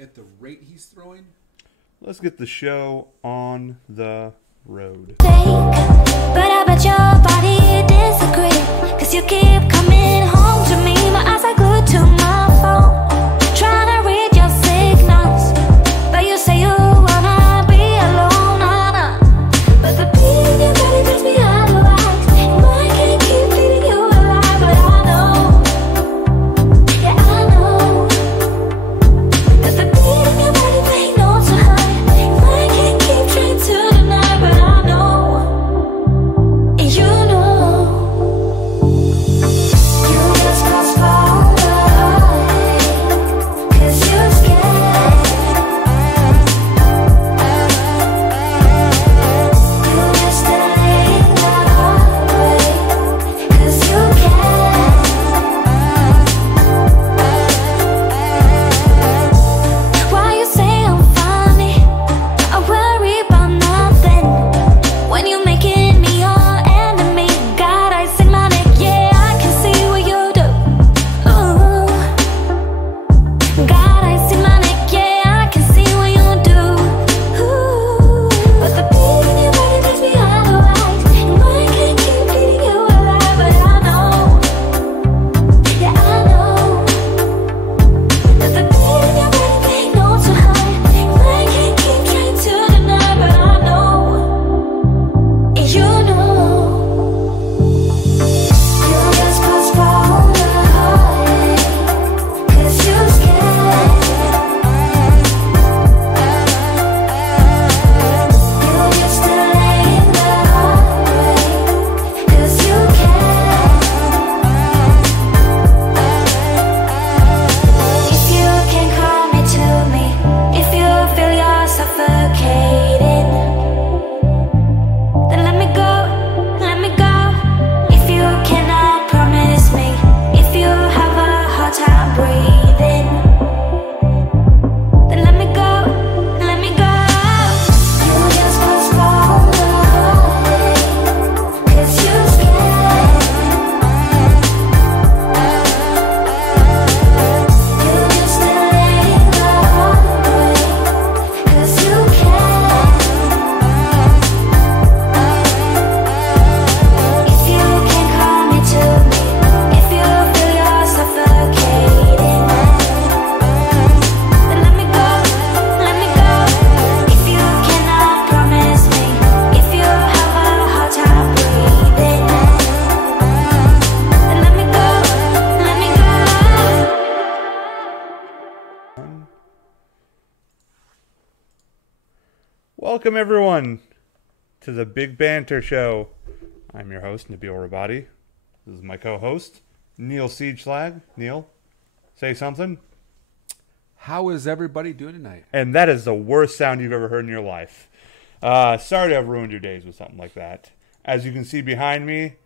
at the rate he's throwing. Let's get the show on the road. But I bet your body disagree, 'cause you keep coming home to me. My eyes are glued to my phone, trying to read your signals, but you say you wanna be alone, but the beat in your body makes me idolize. Mine can't keep leaving you alive, but I know, yeah I know, that the beat in your body ain't no to hide. Mine can't keep trying to deny, but I know, and you know, you just postpone the heartache, 'cause you're scared. You just delay the heartbreak, 'cause you can. Why you say I'm funny? I worry about nothing when you making me your enemy. God, I sing my neck, yeah, I can see what you do. Ooh. God, I see my neck, yeah, I can see what you do. Ooh. But the beat in your body makes me idolize, and mine can't keep leading you alive, but I know, yeah I know, that the beat in your body ain't no to hide. Mine can't keep trying to deny, but I know, and you know, you just postpone the heartache, 'cause you're scared. You just delay the heartbreak, 'cause you can. If you can call me to me, if you feel you're suffocating, then let me go, let me go. If you cannot promise me, if you have a hard time breathing, then let me go, let me go. You just postpone the heartache, 'cause you're scared. You just delay the heartbreak, 'cause you can. If you can call me to me, if you feel you're suffocating, then let me go, let me go. If you cannot promise me, if you have a hard time breathing, then let me go, let me go. Welcome, everyone, to the Big Banter Show. I'm your host, Nabil Rabadi. This is my co-host, Neil Siegslag. Neil, say something. How is everybody doing tonight? And that is the worst sound you've ever heard in your life. Sorry to have ruined your days with something like that. As you can see behind me,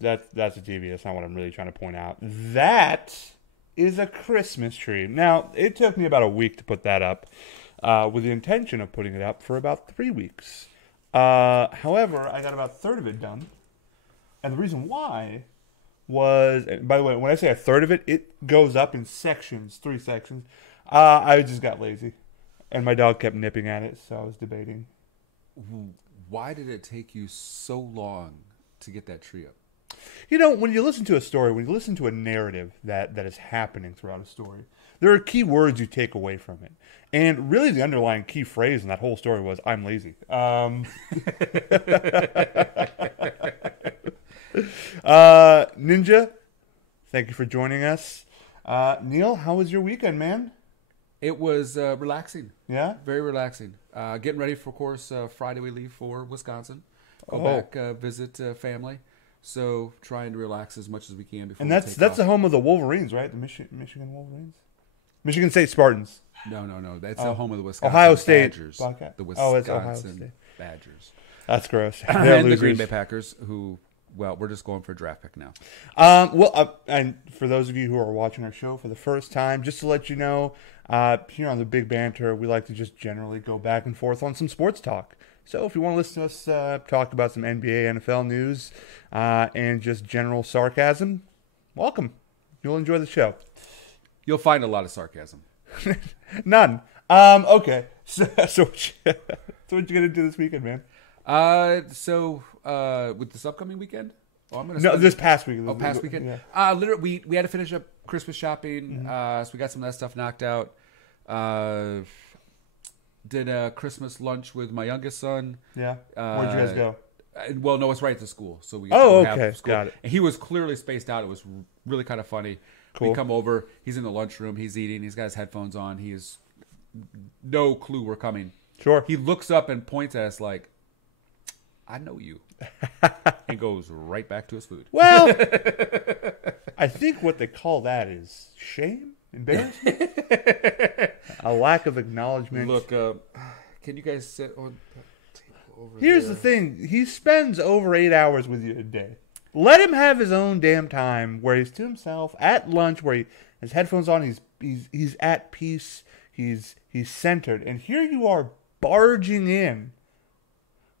that's a TV. That's not what I'm really trying to point out. That is a Christmas tree. Now, it took me about a week to put that up, with the intention of putting it up for about 3 weeks. However, I got about a third of it done. And the reason why was, and by the way, when I say a third of it, it goes up in sections, 3 sections. I just got lazy. And my dog kept nipping at it, so I was debating. Why did it take you so long to get that tree up? You know, when you listen to a story, when you listen to a narrative that is happening throughout a story, there are key words you take away from it. And really the underlying key phrase in that whole story was, I'm lazy. Ninja, thank you for joining us. Neil, how was your weekend, man? It was relaxing. Yeah? Very relaxing. Getting ready for, of course, Friday we leave for Wisconsin. Go Oh. back, visit family. So trying to relax as much as we can before And we that's take the off. home of the Wolverines, right? The Michigan Wolverines? Michigan State Spartans. No. That's the home of the Wisconsin Ohio State Badgers. Bobcat. The Oh, it's Ohio Wisconsin State. Badgers. That's gross. They're And the losers. Green Bay Packers, who, well, we're just going for a draft pick now. And for those of you who are watching our show for the first time, just to let you know, here on the Big Banter, we like to just generally go back and forth on some sports talk. So if you want to listen to us talk about some NBA, NFL news, and just general sarcasm, welcome. You'll enjoy the show. You'll find a lot of sarcasm. None. Okay. So what you gonna do this weekend, man? With this upcoming weekend? Oh, I'm gonna No, this past weekend. Oh, past weekend. Yeah. Literally, we had to finish up Christmas shopping. So we got some of that stuff knocked out. Did a Christmas lunch with my youngest son. Yeah. Where'd you guys go? Well, no, it's right at the school. So we okay, got it. And he was clearly spaced out. It was really kind of funny. Cool. We come over. He's in the lunchroom. He's eating. He's got his headphones on. He has no clue we're coming. Sure. He looks up and points at us like, "I know you," and goes right back to his food. Well, I think what they call that is shame, embarrassment, a lack of acknowledgement. Look, can you guys sit on the table over Here's there? the thing: he spends over 8 hours with you a day. Let him have his own damn time where he's to himself at lunch, where he has headphones on. He's at peace. He's centered, and here you are barging in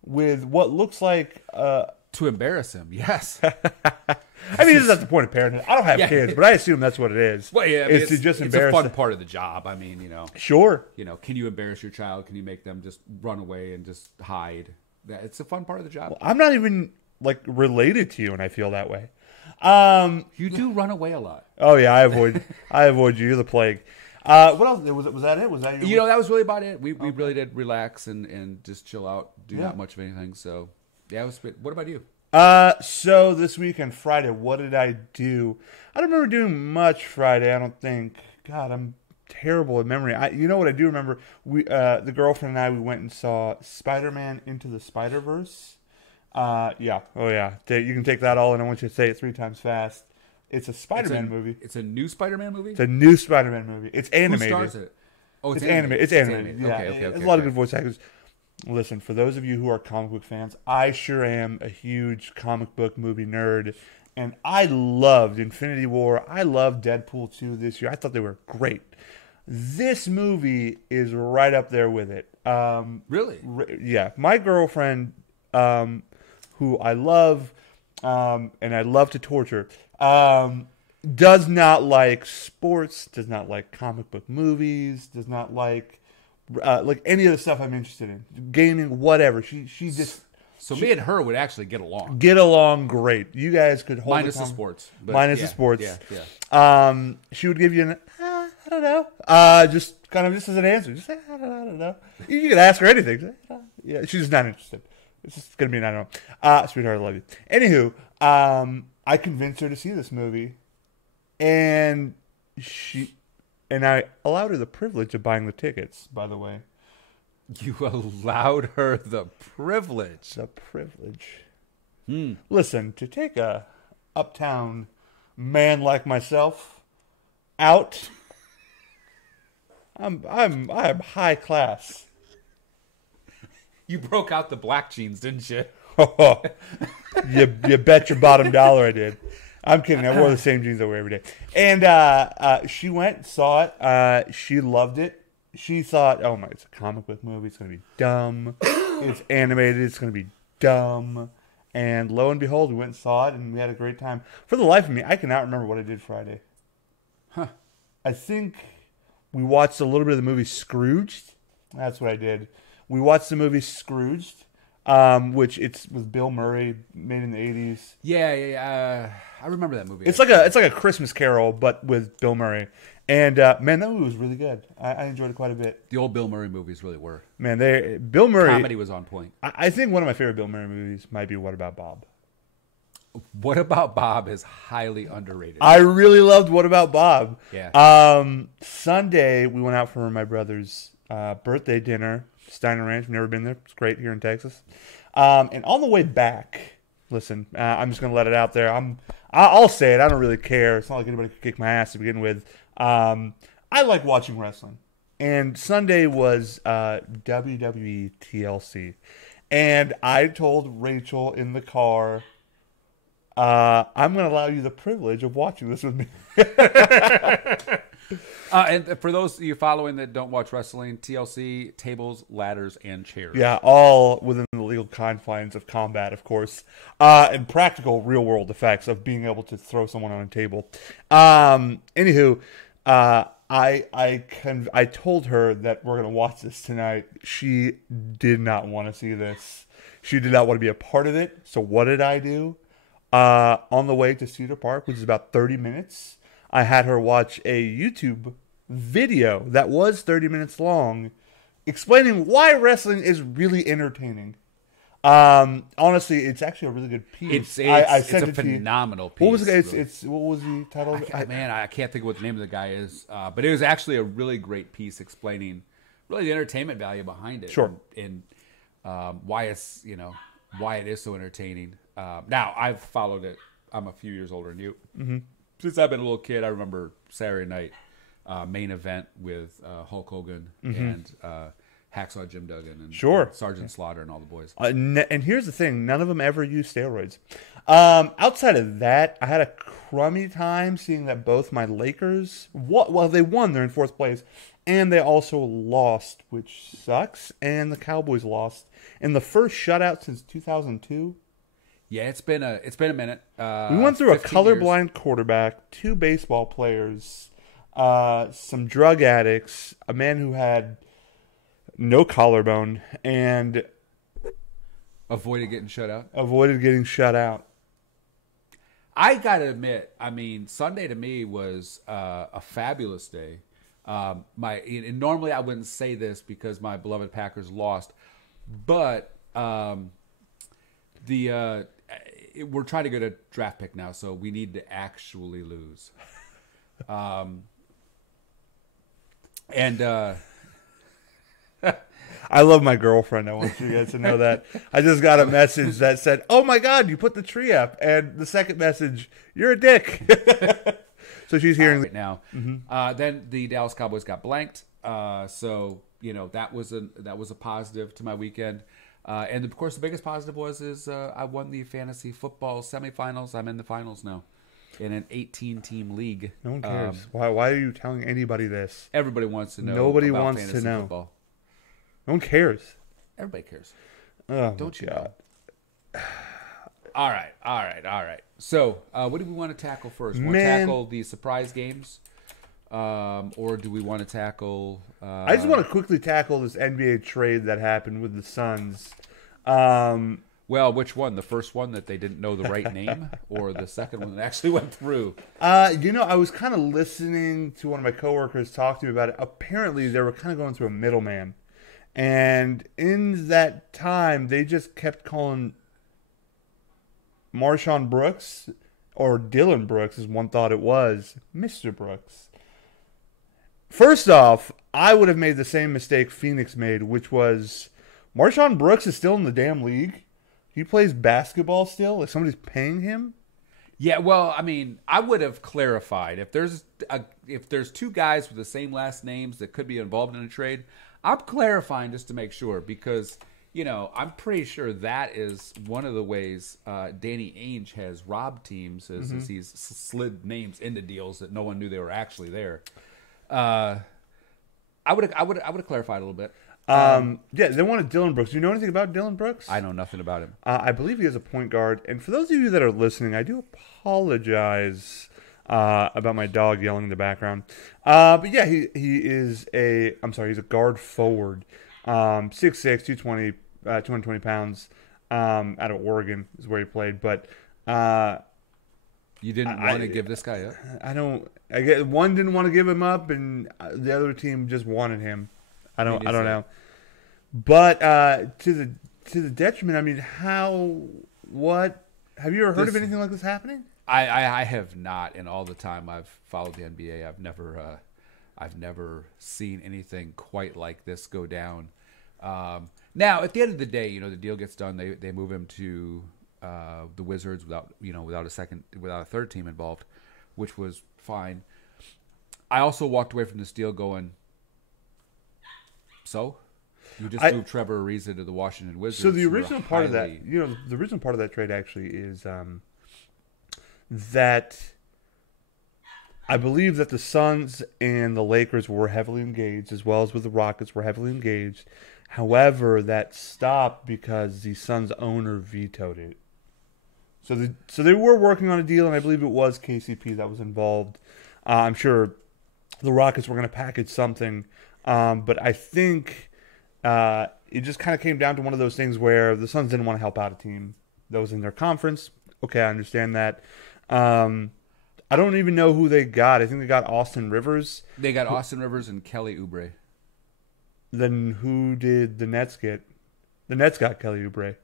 with what looks like To embarrass him, yes. I mean, this is the point of parenthood. I don't have kids, but I assume that's what it is. Well, yeah, I mean, it's to just it's embarrass a fun them. part of the job. I mean, Sure. can you embarrass your child? Can you make them just run away and just hide? It's a fun part of the job. I'm not even like related to you, and I feel that way. You do run away a lot. Oh yeah, I avoid you. You're the plague. What else? Was that it? Was that your? That was really about it. We really did relax and just chill out, do not much of anything. So yeah, it was. What about you? So this weekend, Friday, what did I do? I don't remember doing much Friday. I don't think. God, I'm terrible at memory. You know what I do remember? We, the girlfriend and I, we went and saw Spider-Man Into the Spider-Verse. Yeah. Oh yeah. You can take that all, and I want you to say it 3 times fast. It's a Spider-Man movie. It's a new Spider-Man movie? It's a new Spider-Man movie. It's animated. Who stars it? Oh, it's animated. It's animated. Yeah. Okay, There's a lot of good voice actors. Listen, for those of you who are comic book fans, I sure am a huge comic book movie nerd. And I loved Infinity War. I loved Deadpool 2 this year. I thought they were great. This movie is right up there with it. Really? Yeah. My girlfriend, who I love, and I love to torture, does not like sports, does not like comic book movies, does not like any of the stuff I'm interested in, gaming, whatever. She just me and her would actually get along great. You guys could hold minus the sports, minus the sports. Yeah. She would give you an I don't know, just as an answer. Just say I don't know. You could ask her anything. Yeah, she's not interested. It's just gonna be an I don't know. Sweetheart, I love you. Anywho, I convinced her to see this movie, and I allowed her the privilege of buying the tickets, by the way. You allowed her the privilege. The privilege. Listen, to take a uptown man like myself out, I'm high class. You broke out the black jeans, didn't you? You bet your bottom dollar I did. I'm kidding. I wore the same jeans I wear every day. And she went, saw it. She loved it. She thought, oh my, it's a comic book movie. It's going to be dumb. It's animated. It's going to be dumb. And lo and behold, we went and saw it, and we had a great time. For the life of me, I cannot remember what I did Friday. Huh. I think we watched a little bit of the movie Scrooged. That's what I did. We watched the movie Scrooged, which it's with Bill Murray, made in the 80s. Yeah. I remember that movie. It's like a Christmas Carol, but with Bill Murray. And man, that movie was really good. I enjoyed it quite a bit. The old Bill Murray movies really were. Man, Bill Murray Comedy was on point. I think one of my favorite Bill Murray movies might be What About Bob? What About Bob is highly underrated. I really loved What About Bob. Yeah. Sunday we went out for my brother's birthday dinner, Steiner Ranch. I've never been there. It's great here in Texas. And on the way back, listen, I'm just gonna let it out there. I'll say it. I don't really care. It's not like anybody could kick my ass to begin with. I like watching wrestling, and Sunday was WWE TLC, and I told Rachel in the car, I'm going to allow you the privilege of watching this with me. And for those of you following that don't watch wrestling, TLC, tables, ladders, and chairs. Yeah, all within the legal confines of combat, of course, and practical real-world effects of being able to throw someone on a table. Anywho, I told her that we're gonna watch this tonight. She did not want to see this. She did not want to be a part of it. So what did I do? On the way to Cedar Park, which is about 30 minutes, I had her watch a YouTube video that was 30 minutes long, explaining why wrestling is really entertaining. Honestly, it's actually a really good piece. It's a phenomenal piece. What was what was the title? I can't think of what the name of the guy is, but it was actually a really great piece explaining really the entertainment value behind it. Sure. And why it's why it is so entertaining. Now I've followed it. I'm a few years older than you. Mm-hmm. Since I've been a little kid, I remember Saturday night main event with Hulk Hogan and Hacksaw Jim Duggan and Sergeant Slaughter and all the boys. And here's the thing: none of them ever used steroids. Outside of that, I had a crummy time seeing that both my Lakers, they won, they're in 4th place, and they also lost, which sucks. And the Cowboys lost in the first shutout since 2002. Yeah, it's been a minute. We went through a colorblind quarterback, 2 baseball players, some drug addicts, a man who had no collarbone, and avoided getting shut out. I gotta admit, I mean, Sunday to me was a fabulous day. And normally I wouldn't say this because my beloved Packers lost, but we're trying to get a draft pick now, so we need to actually lose. I love my girlfriend. I want you guys to know that. I just got a message that said, "Oh my God, you put the tree up," and the second message, "You're a dick." So she's hearing right now. Mm-hmm. Then the Dallas Cowboys got blanked, so that was a positive to my weekend. And of course, the biggest positive is I won the fantasy football semifinals. I'm in the finals now in an 18-team league. No one cares. Why are you telling anybody this? Everybody wants to know. Nobody about wants fantasy to know. Football. No one cares. Everybody cares. Oh, don't you? God. All right. So, what do we want to tackle first? Want to tackle the surprise games, or do we want to tackle? I just want to quickly tackle this NBA trade that happened with the Suns. Well, which one? The first one that they didn't know the right name, or the second one that actually went through? I was kind of listening to one of my coworkers talk to me about it. Apparently, they were kind of going through a middleman. And in that time, they just kept calling Marshawn Brooks, or Dylan Brooks, as one thought it was, Mr. Brooks. First off, I would have made the same mistake Phoenix made, which was Marshawn Brooks is still in the damn league. He plays basketball still. Like somebody's paying him. Yeah, well, I mean, I would have clarified if there's 2 guys with the same last names that could be involved in a trade. I'm clarifying just to make sure because, I'm pretty sure that is one of the ways Danny Ainge has robbed teams is he's slid names into deals that no one knew they were actually there. I would have clarified a little bit. They wanted Dylan Brooks. Do you know anything about Dylan Brooks? I know nothing about him. I believe he is a point guard. And for those of you that are listening, I do apologize about my dog yelling in the background. But yeah, he's a guard forward. 6'6", 220, 220 pounds, out of Oregon is where he played. But you didn't want to give this guy up? One didn't want to give him up, and the other team just wanted him. I don't know. But to the detriment, I mean, what? Have you ever heard of anything like this happening? I have not, and all the time I've followed the NBA, I've never seen anything quite like this go down. Now, at the end of the day, the deal gets done. They move him to the Wizards without a third team involved, which was fine. I also walked away from this deal going, so you just moved Trevor Ariza to the Washington Wizards. So the original part of that, the original part of that trade actually is that I believe that the Suns and the Lakers were heavily engaged, as well as with the Rockets were heavily engaged. However, that stopped because the Suns owner vetoed it. So they were working on a deal, and I believe it was KCP that was involved. I'm sure the Rockets were going to package something. But I think it just kind of came down to one of those things where the Suns didn't want to help out a team that was in their conference. Okay, I understand that. I don't even know who they got. I think they got Austin Rivers. They got Austin Rivers and Kelly Oubre. Then who did the Nets get? The Nets got Kelly Oubre.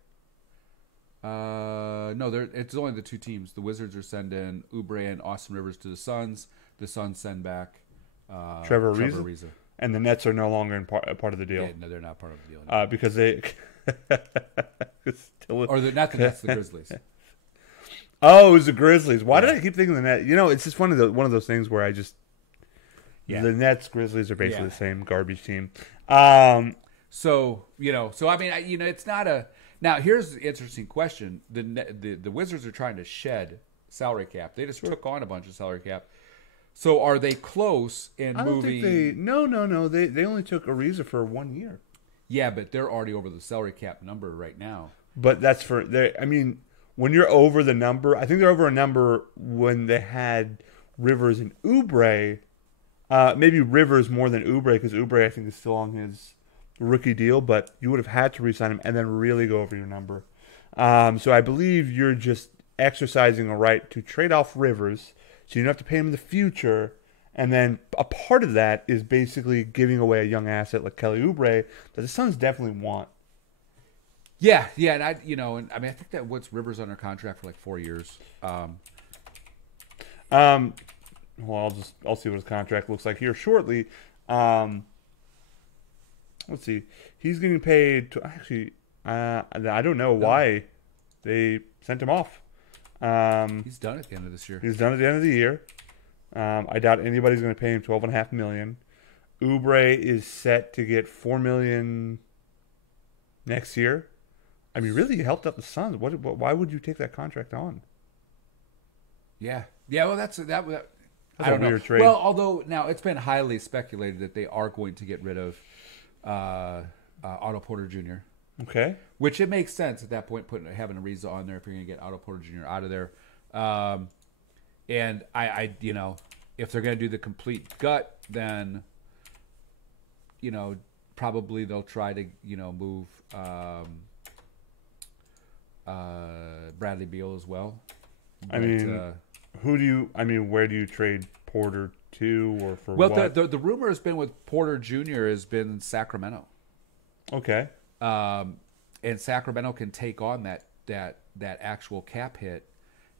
No, it's only the two teams. The Wizards are sending Oubre and Austin Rivers to the Suns. The Suns send back Trevor Ariza. And the Nets are no longer part of the deal. Yeah, no, they're not part of the deal. Because they... or not the Nets, the Grizzlies. Oh, it was the Grizzlies. Why did I keep thinking the Nets? You know, it's just one of those things where I just... Yeah. The Nets, Grizzlies are basically the same garbage team. So I mean, it's not a... Now, here's the interesting question. The Wizards are trying to shed salary cap. They just took on a bunch of salary cap. So are they close in moving... No. They only took Ariza for 1 year. Yeah, but they're already over the salary cap number right now. But that's for... I mean, when you're over the number... I think they're over a number when they had Rivers and Oubre. Maybe Rivers more than Oubre, because Oubre, I think, is still on his rookie deal, but you would have had to re-sign him and then really go over your number. So I believe you're just exercising a right to trade off Rivers, so you don't have to pay him in the future, and then a part of that is basically giving away a young asset like Kelly Oubre that the Suns definitely want. Yeah, and I think that what's Rivers under contract for like 4 years. Well, I'll see what his contract looks like here shortly. Let's see. He's getting paid to actually. I don't know why they sent him off. He's done at the end of this year. He's done at the end of the year. I doubt anybody's going to pay him $12.5 million. Oubre is set to get $4 million next year. I mean, really, he helped out the Suns. Why would you take that contract on? Yeah. Well, that's I don't a weird trade. Well, although now it's been highly speculated that they are going to get rid of Otto Porter Jr. Okay. Which it makes sense at that point, having Ariza on there if you're going to get Otto Porter Jr. out of there. And I if they're going to do the complete gut, then probably they'll try to move Bradley Beal as well. But, where do you trade Porter to, or for what? Well, the rumor has been with Porter Jr. has been Sacramento. Okay. And Sacramento can take on that actual cap hit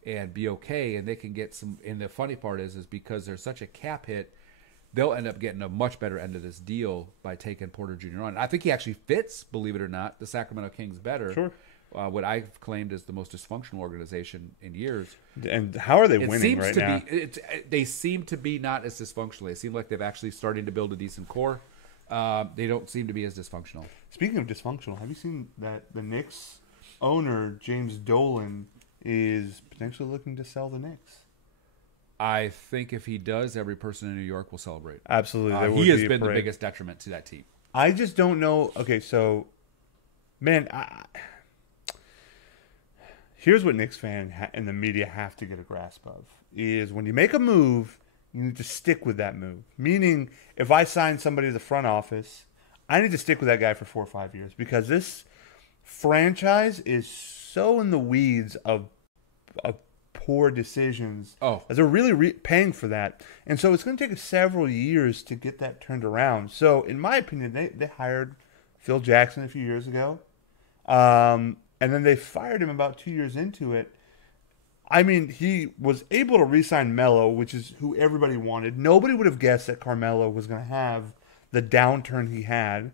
and be okay, and they can get some. And the funny part is because there's such a cap hit, they'll end up getting a much better end of this deal by taking Porter Jr. on. I think he actually fits, believe it or not, the Sacramento Kings better. Sure. What I've claimed is the most dysfunctional organization in years. And how are they winning right now? They seem to be not as dysfunctional. They seem like they've actually starting to build a decent core. They don't seem to be as dysfunctional. Speaking of dysfunctional, have you seen that the Knicks owner, James Dolan, is potentially looking to sell the Knicks? I think if he does, every person in New York will celebrate. Absolutely. He has been the biggest detriment to that team. I just don't know. Okay, so, man, here's what Knicks fans and the media have to get a grasp of, is when you make a move, you need to stick with that move. Meaning, if I sign somebody to the front office, I need to stick with that guy for 4 or 5 years, because this franchise is so in the weeds of poor decisions. As they're really paying for that. And so it's going to take several years to get that turned around. So, in my opinion, they hired Phil Jackson a few years ago. And then they fired him about 2 years into it. I mean, he was able to re-sign Melo, which is who everybody wanted. Nobody would have guessed that Carmelo was going to have the downturn he had.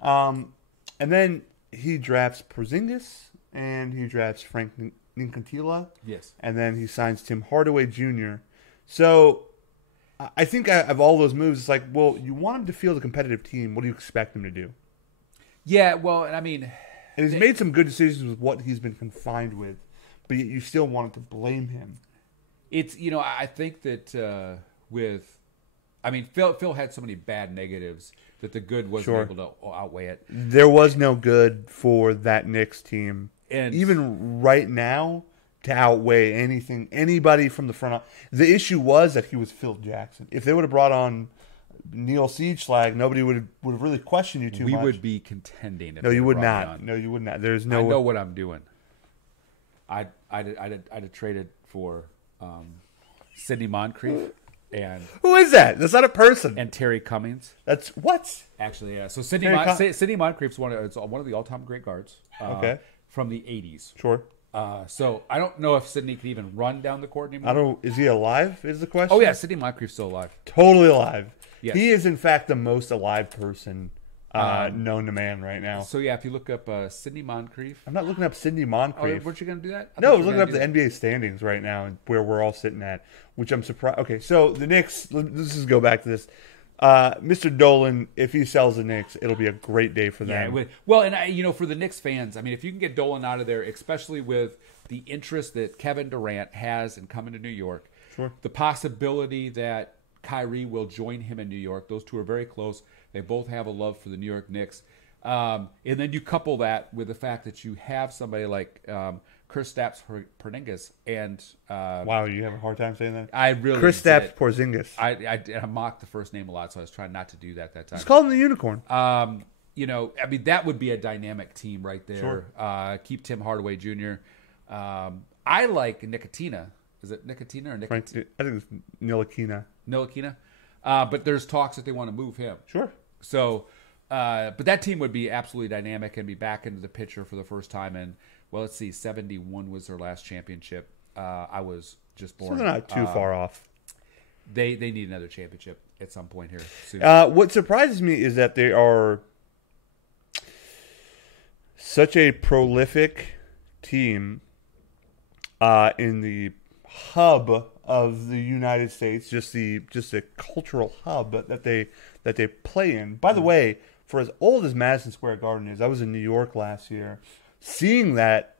And then he drafts Porzingis, and he drafts Frank Ninkatila. Yes. And then he signs Tim Hardaway Jr. So I think of all those moves, it's like, well, you want him to field a competitive team. What do you expect him to do? Yeah, well, I mean... And he's made some good decisions with what he's been confined with, but yet you still wanted to blame him. It's, I think that Phil had so many bad negatives that the good wasn't able to outweigh it. There was no good for that Knicks team. And even right now, to outweigh anybody from the front office. The issue was that he was Phil Jackson. If they would have brought on Neil Siege Slag, nobody would have really questioned you too much. We would be contending. If No, they you would brought me not. on. No, you would not. There's no. I know what I'm doing. I'd have traded for Sidney Moncrief and Who is that? That's not a person. Terry Cummings. That's what? Actually, yeah. So Sidney Moncrief's one of the all-time great guards. Okay. From the '80s. Sure. So I don't know if Sidney can even run down the court anymore. I don't. Is he alive? Is the question? Oh yeah, Sidney Moncrief's still alive. Totally alive. Yes. He is in fact the most alive person known to man right now. So yeah, if you look up Sidney Moncrief. I'm not looking up Sidney Moncrief. Weren't you going to do that? No, I was looking up the NBA standings right now and where we're all sitting at, which I'm surprised. Okay, so the Knicks. Let's just go back to this. Mr. Dolan, if he sells the Knicks, it'll be a great day for them. Yeah, well, and for the Knicks fans, I mean, if you can get Dolan out of there, especially with the interest that Kevin Durant has in coming to New York, Sure. The possibility that Kyrie will join him in New York, those two are very close. They both have a love for the New York Knicks. And then you couple that with the fact that you have somebody like Kristaps Porzingis and Wow, you have a hard time saying that? I really Kristaps did. Porzingis. I mocked the first name a lot, so I was trying not to do that time. Just call him the unicorn. I mean, that would be a dynamic team right there. Sure. Keep Tim Hardaway Jr. I like Nicotina. Is it Nicotina or Nicotina? I think it's Ntilikina. Ntilikina. But there's talks that they want to move him. Sure. So, but that team would be absolutely dynamic and be back into the picture for the first time in, well, let's see, 71 was their last championship. I was just born. So they're not too far off. They need another championship at some point here soon. What surprises me is that they are such a prolific team in the hub of the United States, just the cultural hub that they play in. By the way, for as old as Madison Square Garden is, I was in New York last year, seeing that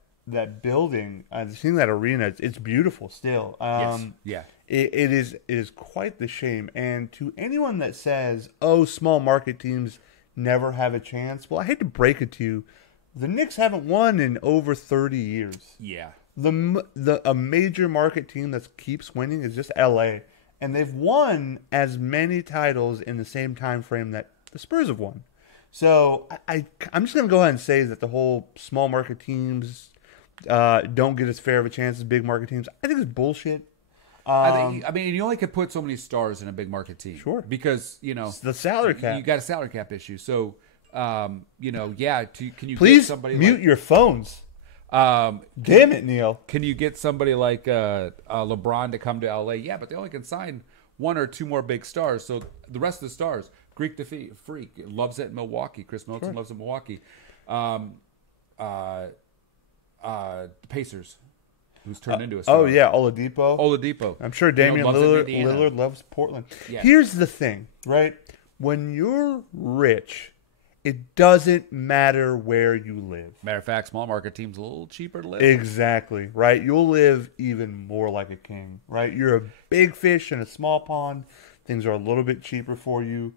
building, seeing that arena. It's beautiful still. Yes. Yeah. It is quite the shame. And to anyone that says, "Oh, small market teams never have a chance," well, I hate to break it to you, the Knicks haven't won in over 30 years. Yeah. A major market team that keeps winning is just LA, and they've won as many titles in the same time frame that the Spurs have won. So I'm just going to go ahead and say that the whole small market teams don't get as fair of a chance as big market teams, I think it's bullshit. I mean, you only could put so many stars in a big market team. Sure. Because, the salary cap. You got a salary cap issue. So, can you Please get somebody mute your phones. Damn it, Neil. Can you get somebody like LeBron to come to LA? Yeah, but they only can sign one or two more big stars. So the rest of the stars, Greek the Freak loves it in Milwaukee. Chris Middleton loves it in Milwaukee. The Pacers, who's turned into a star. Oh, yeah, Oladipo. I'm sure Damian Lillard loves Portland. Yeah. Here's the thing, right? When you're rich, it doesn't matter where you live. Matter of fact, small market teams a little cheaper to live. Exactly, right? You'll live even more like a king, right? You're a big fish in a small pond. Things are a little bit cheaper for you.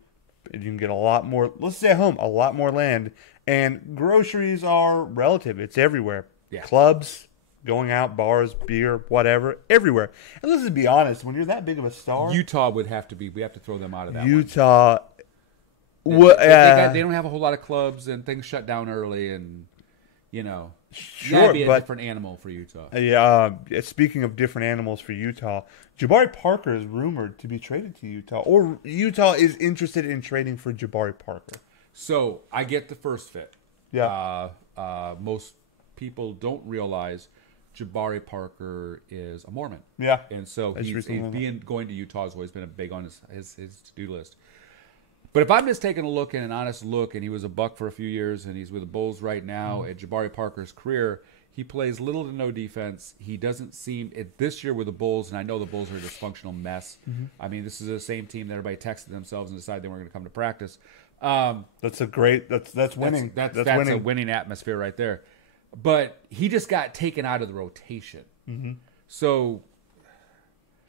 You can get a lot more, let's say at home, a lot more land. And groceries are relative. It's everywhere. Yeah. Clubs, going out, bars, beer, whatever, everywhere. And let's just be honest, when you're that big of a star. Utah we have to throw them out of that Utah. They don't have a whole lot of clubs and things shut down early and, Sure, that'd be a but different animal for Utah. Speaking of different animals for Utah, Jabari Parker is rumored to be traded to Utah, or Utah is interested in trading for Jabari Parker. So I get the first fit. Yeah. Most people don't realize Jabari Parker is a Mormon. Yeah. And so he's going to Utah has always been a big on his to-do list. But if I'm just taking a look and an honest look, and he was a Buck for a few years, and he's with the Bulls right now, at Jabari Parker's career, he plays little to no defense. He doesn't seem this year with the Bulls, and I know the Bulls are a dysfunctional mess. Mm-hmm. I mean, this is the same team that everybody texted themselves and decided they weren't going to come to practice. That's winning. That's a winning atmosphere right there. But he just got taken out of the rotation. Mm-hmm. So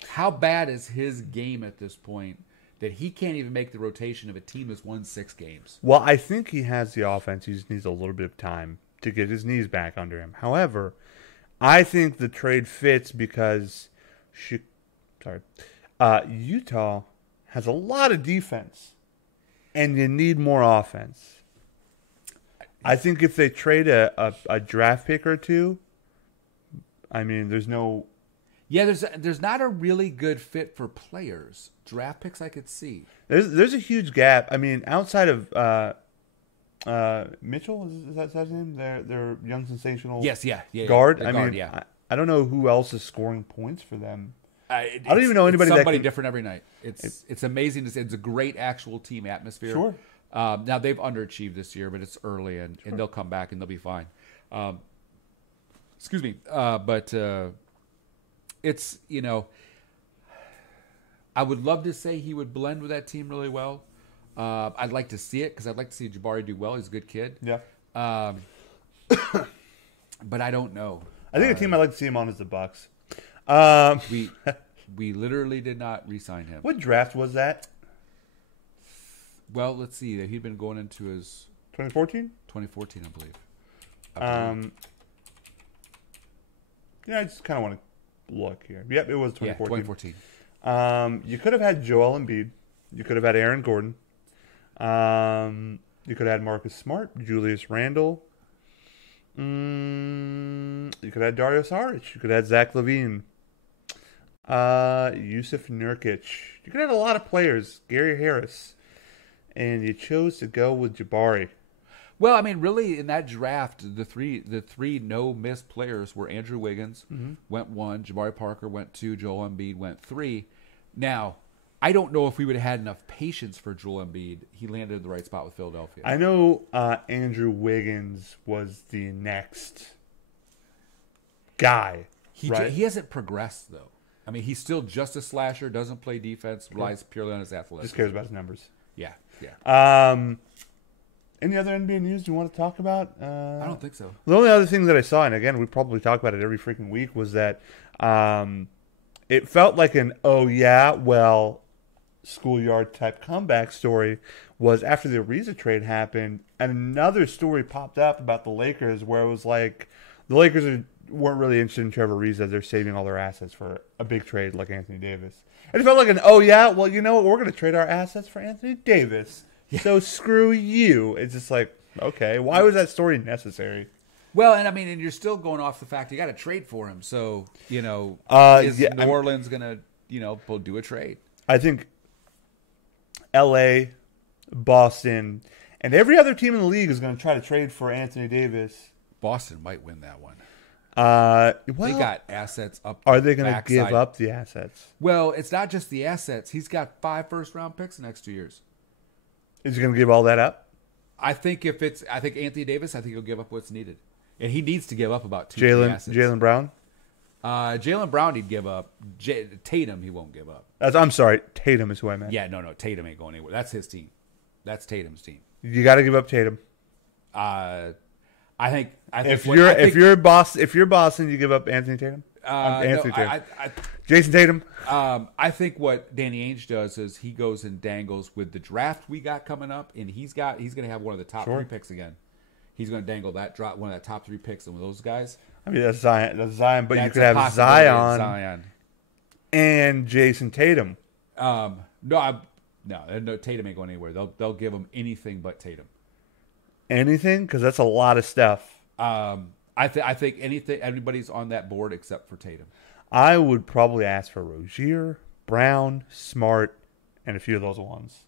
how bad is his game at this point that he can't even make the rotation of a team that's won 6 games? Well, I think he has the offense. He just needs a little bit of time to get his knees back under him. However, I think the trade fits because Utah has a lot of defense, and you need more offense. I think if they trade a draft pick or two, I mean, there's no... Yeah, there's not a really good fit for players. Draft picks I could see. There's a huge gap. I mean, outside of Mitchell, is that his name? Their young sensational Yes, yeah. guard. The I guard, mean, yeah. I don't know who else is scoring points for them. I don't even know anybody it's that somebody can- different every night. It's amazing to see. It's a great actual team atmosphere. Sure. Now they've underachieved this year, but it's early and they'll come back and they'll be fine. Excuse me, but it's I would love to say he would blend with that team really well. I'd like to see it because I'd like to see Jabari do well. He's a good kid. Yeah. But I don't know. I think a team I'd like to see him on is the Bucks. We literally did not re-sign him. What draft was that? Well, let's see. He'd been going into his 2014? 2014, I believe. Yeah, I just kind of want to look here. Yep, it was 2014. Yeah, 2014. You could have had Joel Embiid. You could have had Aaron Gordon. You could have had Marcus Smart, Julius Randle. You could have had Dario Saric. You could have had Zach LaVine. Yusuf Nurkic. You could have had a lot of players. Gary Harris. And you chose to go with Jabari. Well, I mean, really, in that draft, the three no-miss players were Andrew Wiggins, went 1, Jabari Parker went 2, Joel Embiid went 3. Now, I don't know if we would have had enough patience for Joel Embiid. He landed in the right spot with Philadelphia. I know Andrew Wiggins was the next guy. He hasn't progressed, though. I mean, he's still just a slasher, doesn't play defense, relies purely on his athleticism. Just cares about his numbers. Yeah. Any other NBA news you want to talk about? I don't think so. The only other thing that I saw, and again, we probably talk about it every freaking week, was that it felt like an schoolyard type comeback story was after the Ariza trade happened, and another story popped up about the Lakers where it was like the Lakers weren't really interested in Trevor Ariza. They're saving all their assets for a big trade like Anthony Davis. And it felt like you know what? We're going to trade our assets for Anthony Davis. Yeah. So screw you. It's just like, okay, why was that story necessary? Well, and I mean, and you're still going off the fact you got to trade for him. So, is New Orleans going to, do a trade? I think L.A., Boston, and every other team in the league is going to try to trade for Anthony Davis. Boston might win that one. They got assets up. Are they going to give up the assets? Well, it's not just the assets. He's got 5 first-round picks the next 2 years. Is he going to give all that up? I think Anthony Davis, I think he'll give up what's needed. And he needs to give up about 2 assets. Jaylen Brown? Jaylen Brown he'd give up. Tatum he won't give up. I'm sorry. Tatum is who I meant. Yeah, no. Tatum ain't going anywhere. That's his team. That's Tatum's team. You got to give up Tatum. I think if you're Boston, you give up Anthony Tatum. Jason Tatum. I think what Danny Ainge does is he goes and dangles with the draft we got coming up, and he's going to have one of the top 3 picks again. He's going to dangle that drop one of the top 3 picks with those guys. I mean that's Zion, but you could have Zion and Jason Tatum. No, Tatum ain't going anywhere. They'll give him anything but Tatum. Anything? Because that's a lot of stuff. I think anybody's on that board except for Tatum. I would probably ask for Rozier, Brown, Smart, and a few of those ones.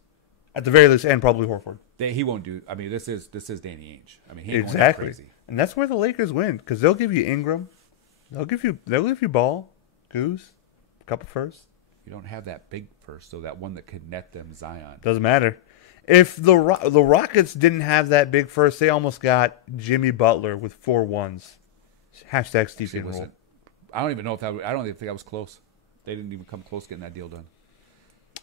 At the very least, and probably Horford. He won't do. I mean, this is Danny Ainge. I mean, he ain't exactly. Going crazy. And that's where the Lakers win because they'll give you Ingram, they'll give you Ball, Goose, a couple firsts. You don't have that big first, so that one that could net them Zion. Doesn't matter. If the Rockets didn't have that big first, they almost got Jimmy Butler with 4 ones. Hashtag Steve Roll. I don't even know if I don't even think I was close. They didn't even come close to getting that deal done.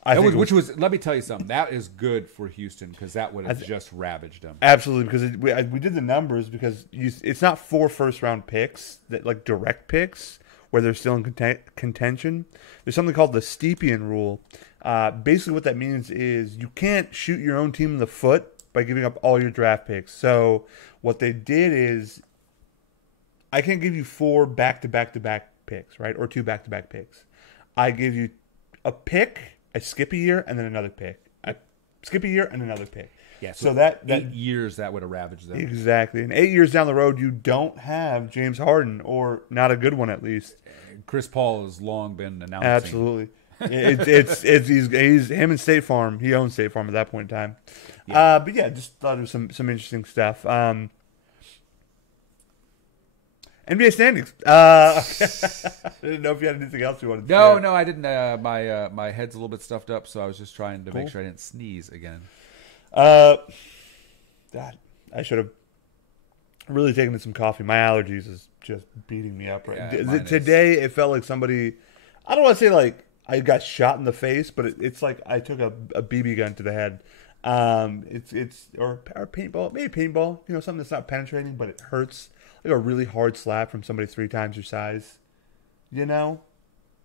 Let me tell you something. That is good for Houston because that would have just ravaged them. Absolutely, because we did the numbers because it's not 4 first-round picks, that like direct picks, where they're still in contention. There's something called the Stepien rule. Basically what that means is you can't shoot your own team in the foot by giving up all your draft picks. So what they did is I can't give you 4 back-to-back-to-back picks, right? Or 2 back-to-back picks. I give you a pick I skip a year and then another pick. I skip a year and another pick. Yeah, so that 8 years that would have ravaged them. Exactly. And 8 years down the road, you don't have James Harden, or not a good one at least. Chris Paul has long been announcing. Absolutely. He's him and State Farm. He owns State Farm at that point in time. Yeah. But yeah, just thought it was some interesting stuff. NBA standings. I didn't know if you had anything else you wanted to share. No, I didn't. My head's a little bit stuffed up, so I was just trying to make sure I didn't sneeze again. God, I should have really taken some coffee. My allergies is just beating me up right now. Today, it felt like somebody, I don't want to say like I got shot in the face, but it's like I took a BB gun to the head. It's or paintball, maybe paintball, something that's not penetrating, but it hurts. Like a really hard slap from somebody 3 times your size. Do you know,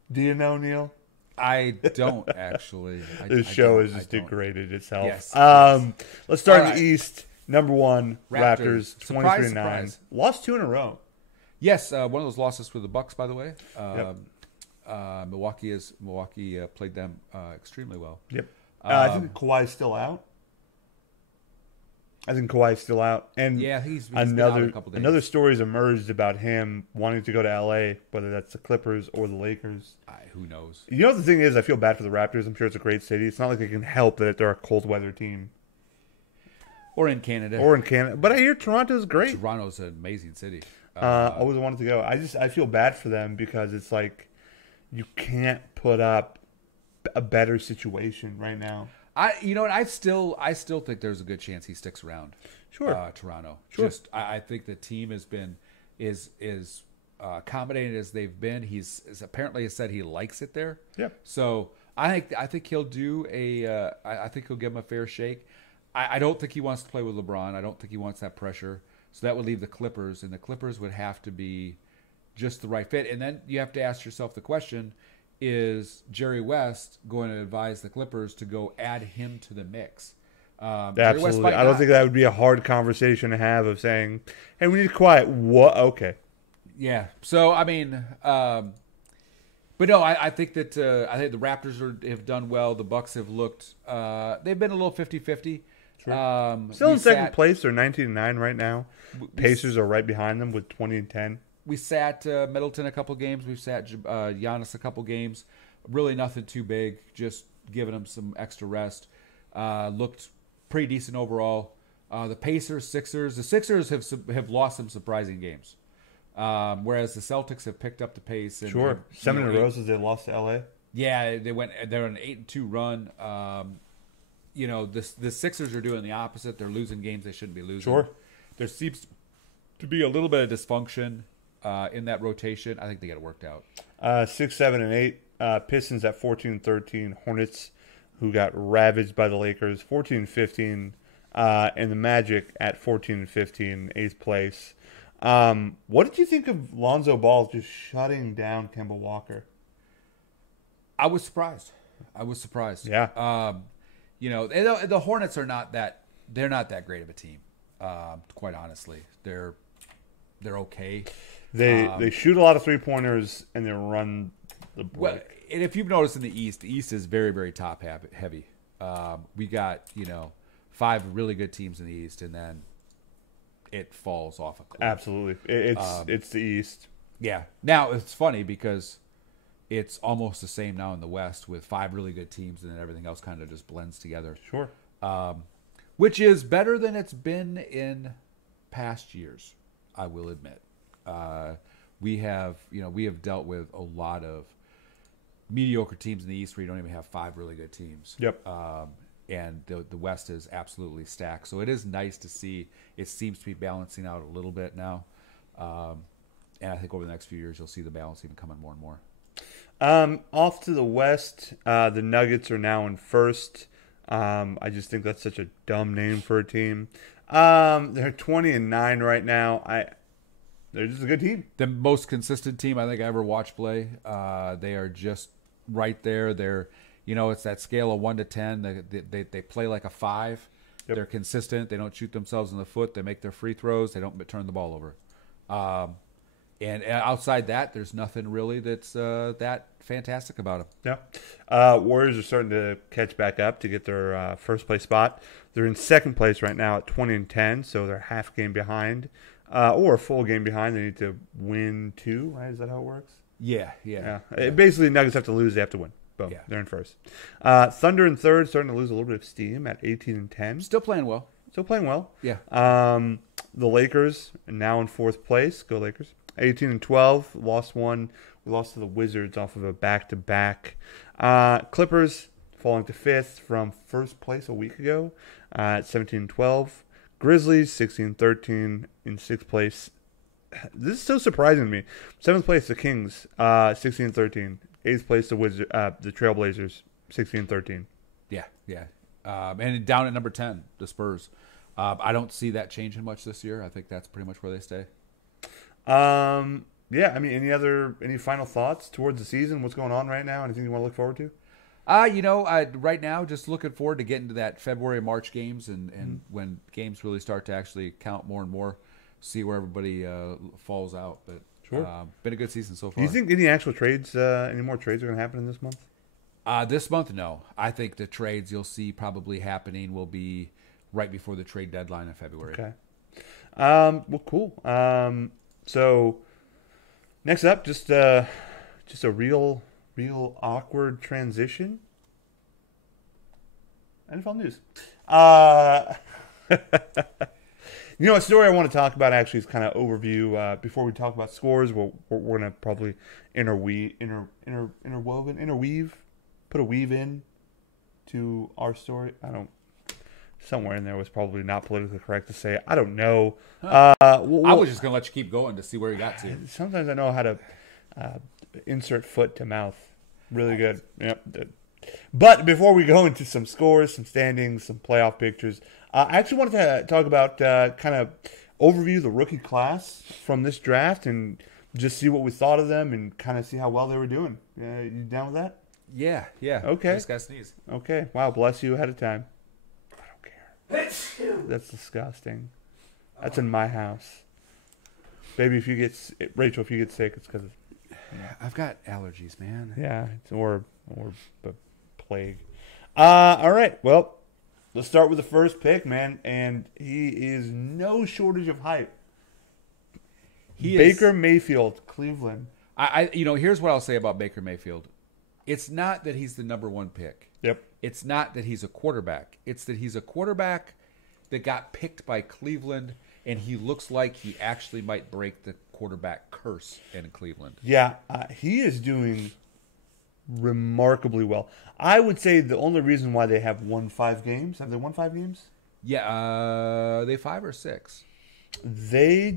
Neil? I don't actually. This show has just degraded itself. Yes. Let's start in the East. Number 1, Raptors 23-9. Lost 2 in a row. Yes, one of those losses for the Bucks, by the way. Yep. Milwaukee played them extremely well. Yep. I think Kawhi's still out. And yeah, he's been out a couple days. Another story's emerged about him wanting to go to LA, whether that's the Clippers or the Lakers. Who knows? The thing is, I feel bad for the Raptors. I'm sure it's a great city. It's not like they can help that they're a cold weather team. Or in Canada. But I hear Toronto's great. Toronto's an amazing city. Always wanted to go. I feel bad for them because it's like you can't put up a better situation right now. I still think there's a good chance he sticks around. Sure. Toronto. Sure. I think the team has been is accommodating as they've been. He's apparently has said he likes it there. Yeah. So I think he'll do I think he'll give him a fair shake. I don't think he wants to play with LeBron. I don't think he wants that pressure. So that would leave the Clippers, and the Clippers would have to be just the right fit. And then you have to ask yourself the question: is Jerry West going to advise the Clippers to go add him to the mix? Absolutely. I don't think that would be a hard conversation to have of saying, hey, we need to quiet. What? Okay. Yeah. So, I mean, but no, I think that I think the Raptors have done well. The Bucks have looked they've been a little 50-50. Sure. Still in second place. They're 19-9 right now. Pacers are right behind them with 20-10. We sat Middleton a couple games. We've sat Giannis a couple games. Really nothing too big. Just giving them some extra rest. Looked pretty decent overall. The Pacers, Sixers. The Sixers have lost some surprising games. Whereas the Celtics have picked up the pace. And, sure. 7 in a row since they lost to LA. Yeah, they're on an 8-2 run. The Sixers are doing the opposite. They're losing games they shouldn't be losing. Sure. There seems to be a little bit of dysfunction in that rotation. I think they get it worked out. 6, 7, and 8. Pistons at 14-13. Hornets, who got ravaged by the Lakers, 14-15. And the Magic at 14-15, 8th place. What did you think of Lonzo Ball just shutting down Kemba Walker? I was surprised. Yeah. The Hornets are not that. They're not that great of a team. Quite honestly, they're okay. They shoot a lot of 3-pointers and they run the break. Well, and if you've noticed in the East is very, very top heavy. We got 5 really good teams in the East, and then it falls off a cliff. Absolutely, it's the East. Yeah. Now it's funny because it's almost the same now in the West with 5 really good teams, and then everything else kind of just blends together. Sure. Which is better than it's been in past years, I will admit. We have dealt with a lot of mediocre teams in the East where you don't even have 5 really good teams. Yep. And the West is absolutely stacked. So it is nice to see it seems to be balancing out a little bit now. And I think over the next few years, you'll see the balance even coming more and more. Off to the West, the Nuggets are now in first. I just think that's such a dumb name for a team. They're 20-9 right now. They're just a good team. The most consistent team I think I ever watched play. They are just right there. They're, it's that scale of 1 to 10. They play like a 5. Yep. They're consistent. They don't shoot themselves in the foot. They make their free throws. They don't turn the ball over. And outside that, there's nothing really that's that fantastic about them. Yeah. Warriors are starting to catch back up to get their first place spot. They're in second place right now at 20-10, so they're half game behind, or a full game behind. They need to win 2, right? Is that how it works? Yeah. Basically, Nuggets have to lose, they have to win. Boom. Yeah. They're in first. Thunder in third, starting to lose a little bit of steam at 18-10. Still playing well. Yeah. Yeah. The Lakers are now in fourth place. Go Lakers. 18-12. Lost one. We lost to the Wizards off of a back-to-back. Clippers falling to fifth from first place a week ago at 17-12. Grizzlies 16-13 in sixth place. This is so surprising to me. Seventh place the Kings 16-13. Eighth place the Trailblazers 16-13. Yeah. And down at number 10, the Spurs. I don't see that changing much this year. I think that's pretty much where they stay. Yeah, I mean, any final thoughts towards the season? What's going on right now? Anything you want to look forward to? Right now, just looking forward to getting to that February, March games, and when games really start to actually count more and more, see where everybody falls out. But Sure. Been a good season so Do far. you think any actual trades, any more trades are going to happen in this month? This month, no. I think the trades you'll see probably happening will be right before the trade deadline in February. Okay. Well, cool. So next up, just a real awkward transition. NFL news. A story I want to talk about actually is kind of overview. Before we talk about scores, we're going to probably interweave, put a weave in to our story. Somewhere in there was probably not politically correct to say. I don't know. I was just going to let you keep going to see where you got to. Sometimes I know how to insert foot to mouth. Really good. Yep. But before we go into some scores, some standings, some playoff pictures, I actually wanted to talk about kind of overview the rookie class from this draft and just see what we thought of them and kind of see how well they were doing. You down with that? Yeah. Okay. I just got to sneeze. Okay. Wow, bless you ahead of time. I don't care. That's disgusting. That's in my house. Baby, Rachel, if you get sick, it's because of... I've got allergies, man. Yeah, or plague. All right, well, let's start with the first pick, man, and he is no shortage of hype. Baker Mayfield, Cleveland. Here's what I'll say about Baker Mayfield. It's not that he's the number one pick. Yep. It's not that he's a quarterback. It's that he's a quarterback that got picked by Cleveland, and he looks like he actually might break the quarterback curse in Cleveland. Yeah, he is doing remarkably well. I would say the only reason why they have won 5 games, have they won 5 games? Yeah, they 5 or 6? They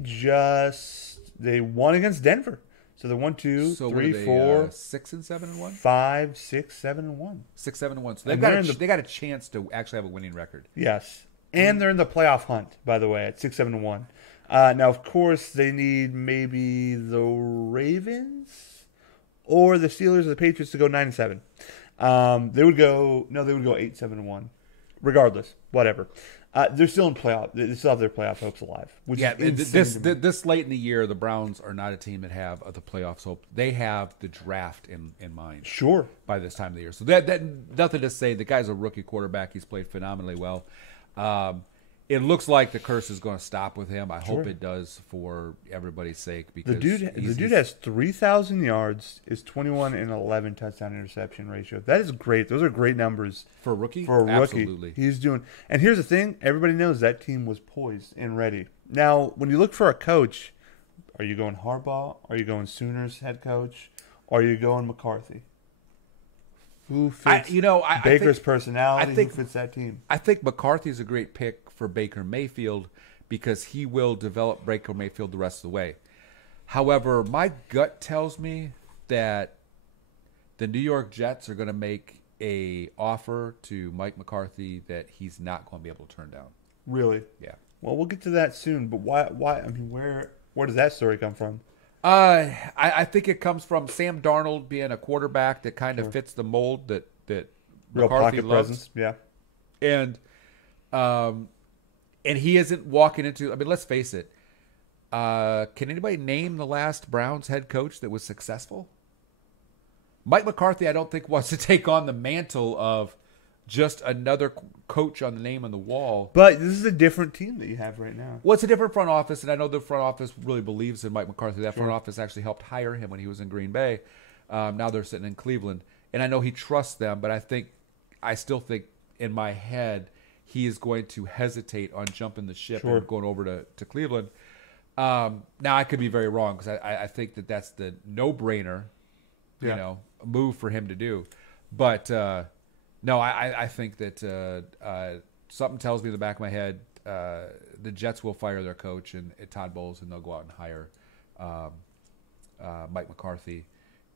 won against Denver. So they won 2, 3, 4, 6 and 7 and 1, 5, 6, 7 and 1, 6, 7 and 1. So And they got a chance to actually have a winning record. Yes, and they're in the playoff hunt, by the way, at 6, 7 and 1. Now, of course, they need maybe the Ravens or the Steelers or the Patriots to go 9 and 7. They would go 8, 7 and 1. Regardless, whatever. They're still in playoff. They still have their playoff hopes alive. Which is this late in the year, the Browns are not a team that have the playoffs hope. They have the draft in mind. Sure. By this time of the year, so that nothing to say. The guy's a rookie quarterback. He's played phenomenally well. It looks like the curse is going to stop with him. I hope it does for everybody's sake. Because the dude has 3,000 yards, is 21 and 11 touchdown interception ratio. That is great. Those are great numbers for a rookie. Absolutely. He's doing. And here's the thing: everybody knows that team was poised and ready. Now, when you look for a coach, are you going Harbaugh? Are you going Sooners head coach? Or are you going McCarthy? Who fits Baker's personality? Who fits that team? I think McCarthy's a great pick for Baker Mayfield because he will develop Baker Mayfield the rest of the way. However, my gut tells me that the New York Jets are going to make a offer to Mike McCarthy that he's not going to be able to turn down. Really? Yeah. Well, we'll get to that soon. But why? I mean, where does that story come from? I think it comes from Sam Darnold being a quarterback that kind of fits the mold that real McCarthy pocket loves. Presence. Yeah. And he isn't walking into. I mean, let's face it. Can anybody name the last Browns head coach that was successful? Mike McCarthy, I don't think, wants to take on the mantle of just another coach on the name on the wall. But this is a different team that you have right now. Well, it's a different front office, and I know the front office really believes in Mike McCarthy. That front office actually helped hire him when he was in Green Bay. Now they're sitting in Cleveland. And I know he trusts them, but I still think in my head he is going to hesitate on jumping the ship and going over to Cleveland. Now, I could be very wrong because I think that's the no-brainer, move for him to do. But no, I think that something tells me in the back of my head the Jets will fire their coach and Todd Bowles, and they'll go out and hire Mike McCarthy.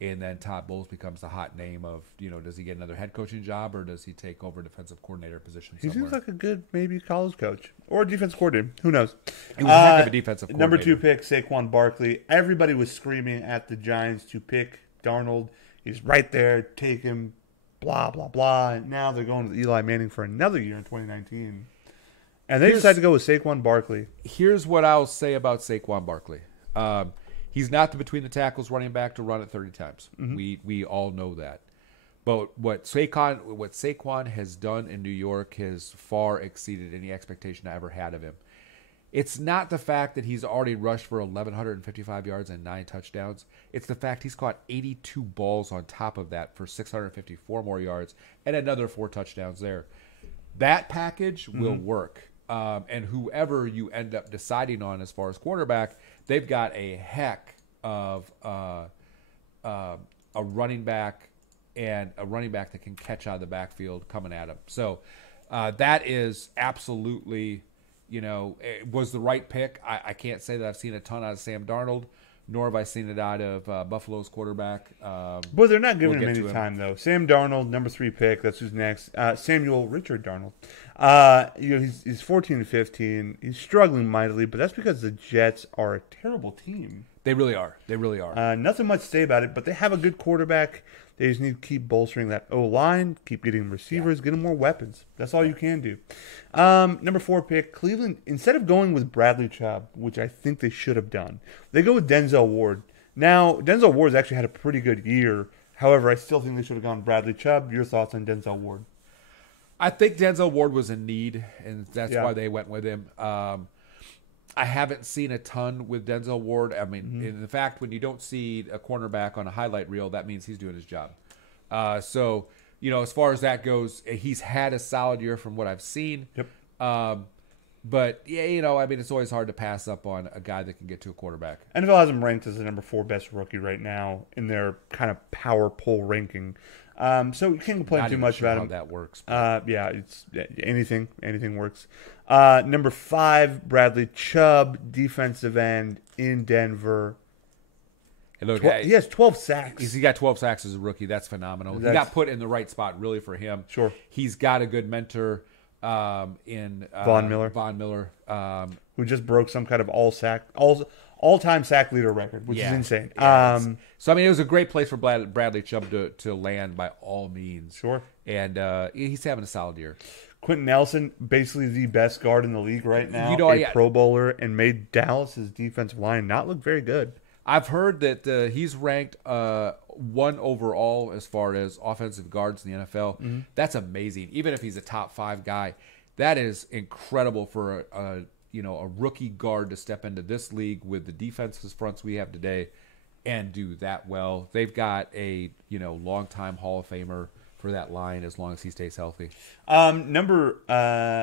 And then Todd Bowles becomes the hot name of, does he get another head coaching job or does he take over defensive coordinator position somewhere? He seems like a good maybe college coach or defense coordinator. Who knows? He was a heck of a defensive coordinator. Number 2 pick, Saquon Barkley. Everybody was screaming at the Giants to pick Darnold. He's right there. Take him. Blah, blah, blah. And now they're going to Eli Manning for another year in 2019. And they decided to go with Saquon Barkley. Here's what I'll say about Saquon Barkley. He's not the between the tackles running back to run it 30 times. Mm-hmm. We all know that. But what Saquon has done in New York has far exceeded any expectation I ever had of him. It's not the fact that he's already rushed for 1,155 yards and 9 touchdowns. It's the fact he's caught 82 balls on top of that for 654 more yards and another 4 touchdowns there. That package will work. And whoever you end up deciding on as far as quarterback, they've got a heck of a running back and a running back that can catch out of the backfield coming at him. So that is absolutely, it was the right pick. I can't say that I've seen a ton out of Sam Darnold, nor have I seen it out of Buffalo's quarterback. But they're not giving him any time, though. Sam Darnold, number 3 pick. That's who's next. Samuel Richard Darnold. He's 14 and 15. He's struggling mightily, but that's because the Jets are a terrible team. They really are. They really are. Nothing much to say about it, but they have a good quarterback. They just need to keep bolstering that O-line, keep getting receivers, get them more weapons. That's all you can do. Number 4 pick, Cleveland, instead of going with Bradley Chubb, which I think they should have done, they go with Denzel Ward. Now, Denzel Ward's actually had a pretty good year. However, I still think they should have gone Bradley Chubb. Your thoughts on Denzel Ward? I think Denzel Ward was in need, and that's why they went with him. I haven't seen a ton with Denzel Ward. I mean, in fact, when you don't see a cornerback on a highlight reel, that means he's doing his job. So, as far as that goes, he's had a solid year from what I've seen. Yep. But, it's always hard to pass up on a guy that can get to a quarterback. NFL has him ranked as the number 4 best rookie right now in their kind of power poll ranking. So you can't complain too much about him. How that works. It's anything works. Number 5, Bradley Chubb, defensive end in Denver. Hey, look, he has 12 sacks. He got 12 sacks as a rookie. That's phenomenal. He got put in the right spot, really, for him. Sure. He's got a good mentor in Von Miller. Who just broke some kind of all-time sack leader record, which is insane. So, it was a great place for Bradley Chubb to land by all means. Sure. And he's having a solid year. Quentin Nelson, basically the best guard in the league right now, Pro Bowler, and made Dallas's defensive line not look very good. I've heard that he's ranked 1 overall as far as offensive guards in the NFL. Mm-hmm. That's amazing. Even if he's a top 5 guy, that is incredible for a rookie guard to step into this league with the defensive fronts we have today and do that well. They've got a longtime Hall of Famer for that line as long as he stays healthy. Number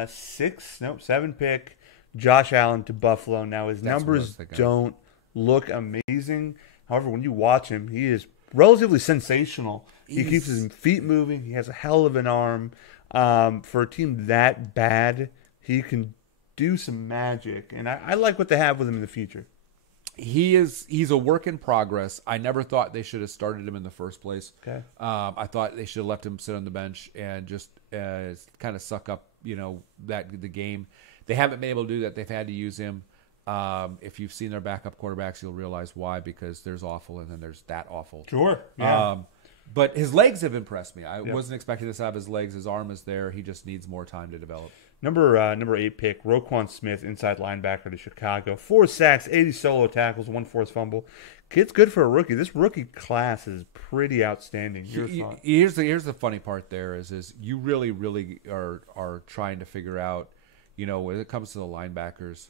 7 pick, Josh Allen to Buffalo. Now his numbers don't look amazing. However, when you watch him, he is relatively sensational. He keeps his feet moving. He has a hell of an arm. For a team that bad, he can do some magic, and I like what they have with him in the future. He's a work in progress. I never thought they should have started him in the first place. Okay. I thought they should have left him sit on the bench and just kind of suck up, the game. They haven't been able to do that. They've had to use him. If you've seen their backup quarterbacks, you'll realize why, because there's awful and then there's that awful. Sure. Yeah. But his legs have impressed me. I wasn't expecting this out of his legs. His arm is there. He just needs more time to develop. Number 8 pick, Roquan Smith, inside linebacker to Chicago. 4 sacks, 80 solo tackles, 1 forced fumble. Kid's good for a rookie. This rookie class is pretty outstanding. Here's the funny part there is you really are trying to figure out, when it comes to the linebackers,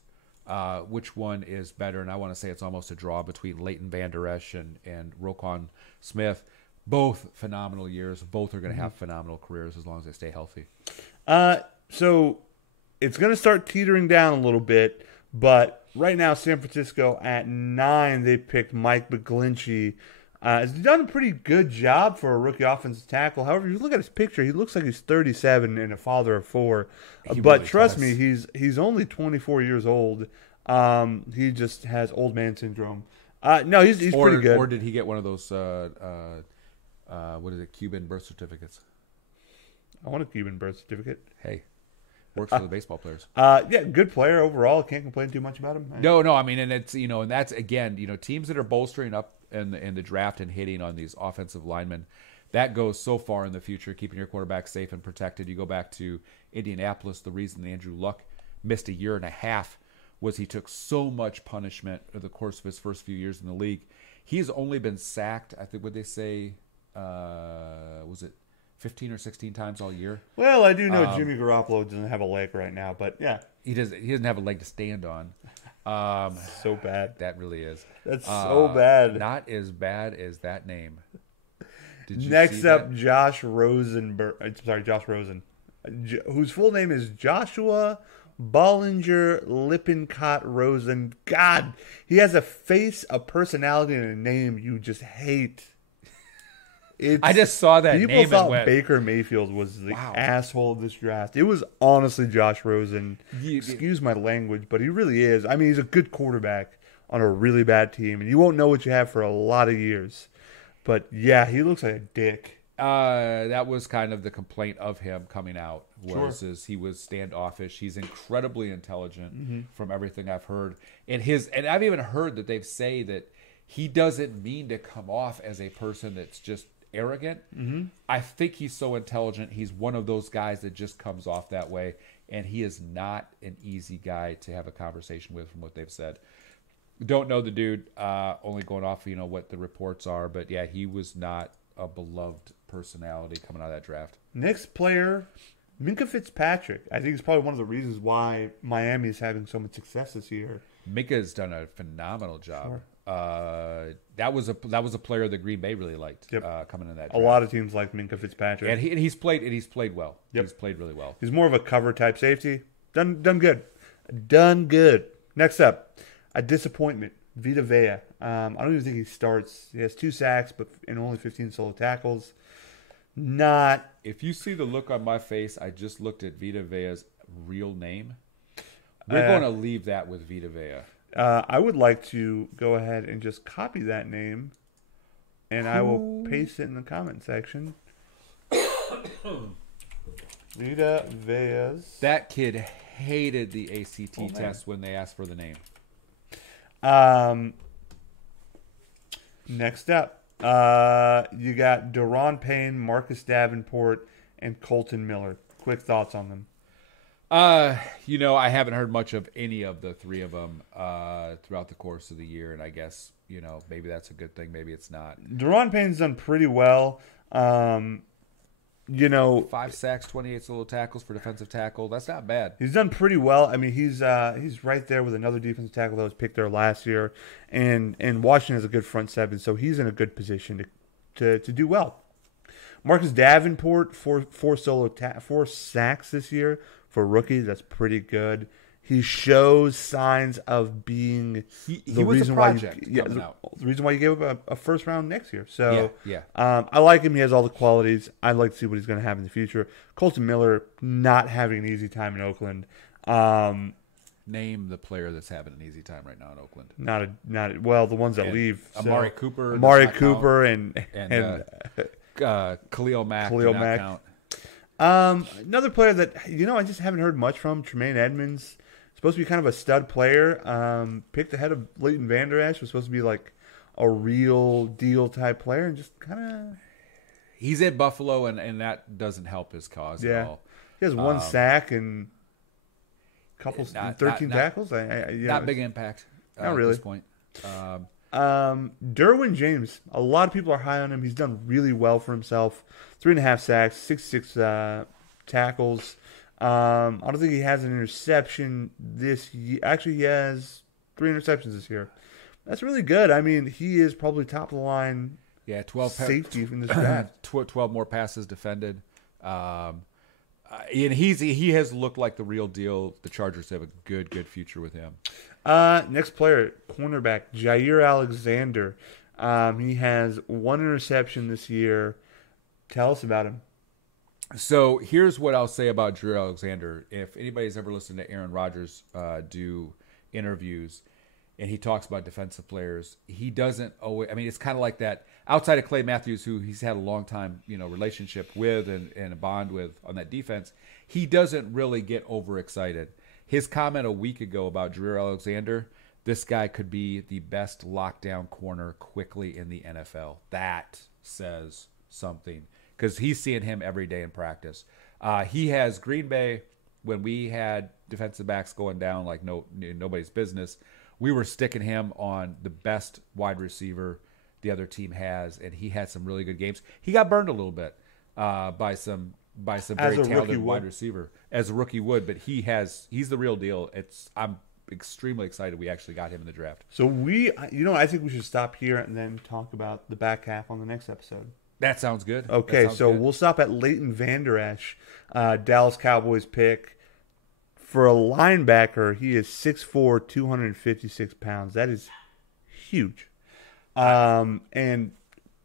which one is better. And I want to say it's almost a draw between Leighton Vander Esch and Roquan Smith. Both phenomenal years. Both are going to have phenomenal careers as long as they stay healthy. So it's going to start teetering down a little bit, but right now San Francisco at 9, they picked Mike McGlinchey. He's done a pretty good job for a rookie offensive tackle. However, if you look at his picture, he looks like he's 37 and a father of 4. But really trust me, he's only 24 years old. He just has old man syndrome. No, he's pretty good. Or did he get one of those Cuban birth certificates? I want a Cuban birth certificate. Hey, works for the baseball players. Yeah, good player overall. Can't complain too much about him. No. I mean, and it's and that's again, teams that are bolstering up in the draft and hitting on these offensive linemen. That goes so far in the future, keeping your quarterback safe and protected. You go back to Indianapolis. The reason Andrew Luck missed a year and a half was he took so much punishment over the course of his first few years in the league. He's only been sacked, I think, what they say, was it 15 or 16 times all year? Well, I do know Jimmy Garoppolo doesn't have a leg right now, but yeah. He doesn't have a leg to stand on. So bad. That really is. That's so bad. Not as bad as that name. Did you Next see up, that? Josh Rosen, whose full name is Joshua Bollinger Lippincott Rosen. God, he has a face, a personality, and a name you just hate. I just saw that people name thought and went, Baker Mayfield was the asshole of this draft. It was honestly Josh Rosen. Excuse my language, but he really is. I mean, he's a good quarterback on a really bad team, and you won't know what you have for a lot of years. But yeah, he looks like a dick. That was kind of the complaint of him coming out. Is he was standoffish. He's incredibly intelligent from everything I've heard. And I've even heard that they say that he doesn't mean to come off as a person that's just arrogant. I think he's so intelligent. He's one of those guys that just comes off that way, and he is not an easy guy to have a conversation with from what they've said. Don't know the dude, only going off what the reports are, but yeah, he was not a beloved personality coming out of that draft. Next player, Minkah Fitzpatrick. I think it's probably one of the reasons why Miami is having so much success this year. Minkah's done a phenomenal job. That was a player that Green Bay really liked coming in that draft. A lot of teams like Minkah Fitzpatrick, and he's played well. Yep. He's played really well. He's more of a cover type safety. Done good. Next up, a disappointment, Vita Vea. I don't even think he starts. He has 2 sacks, but and only 15 solo tackles. Not. If you see the look on my face, I just looked at Vita Vea's real name. We're going to leave that with Vita Vea. I would like to go ahead and just copy that name, and I will paste it in the comment section. Vita Vea's. That kid hated the ACT test when they asked for the name. Next up, you got Daron Payne, Marcus Davenport, and Colton Miller. Quick thoughts on them. I haven't heard much of any of the 3 of them throughout the course of the year, and I guess, maybe that's a good thing, maybe it's not. Daron Payne's done pretty well. 5 sacks, 28 solo tackles for defensive tackle. That's not bad. He's done pretty well. I mean, he's right there with another defensive tackle that was picked there last year, and Washington has a good front 7, so he's in a good position to do well. Marcus Davenport, 4 sacks this year. For rookies, that's pretty good. He shows signs of being the reason why you gave up a first round next year. So yeah. I like him. He has all the qualities. I'd like to see what he's going to have in the future. Colton Miller not having an easy time in Oakland. Name the player that's having an easy time right now in Oakland. The ones that leave. Amari Cooper. and Khalil Mack. Khalil Mack. Another player that, I just haven't heard much from, Tremaine Edmonds. Supposed to be kind of a stud player. Picked ahead of Leighton Vander Esch. Was supposed to be like a real deal type player, and just kind of He's in Buffalo, and that doesn't help his cause at all. He has one sack and and 13 tackles. Not big impact not really. at this point. Derwin James, a lot of people are high on him. He's done really well for himself. 3.5 sacks, 66 tackles. I don't think he has an interception this year. Actually, he has 3 interceptions this year. That's really good. I mean, he is probably top of the line. Yeah, 12 safety from this draft. 12 more passes defended. And he has looked like the real deal. The Chargers have a good future with him. Next player, cornerback Jair Alexander. He has 1 interception this year. Tell us about him. So here's what I'll say about Jair Alexander. If anybody's ever listened to Aaron Rodgers do interviews, and he talks about defensive players, he doesn't always. I mean, it's kind of like that. Outside of Clay Matthews, who he's had a long time, relationship with and a bond with on that defense, he doesn't really get overexcited. His comment a week ago about Jair Alexander, this guy could be the best lockdown corner quickly in the NFL. That says something because he's seeing him every day in practice. He has Green Bay when we had defensive backs going down like nobody's business. We were sticking him on the best wide receiver the other team has, and he had some really good games. He got burned a little bit by some very talented wide receiver as a rookie would, but he's the real deal. I'm extremely excited we actually got him in the draft. So I think we should stop here and then talk about the back half on the next episode. That sounds good. Okay, we'll stop at Leighton Vander Esch, Dallas Cowboys pick. For a linebacker, he is 6'4", 256 pounds. That is huge. And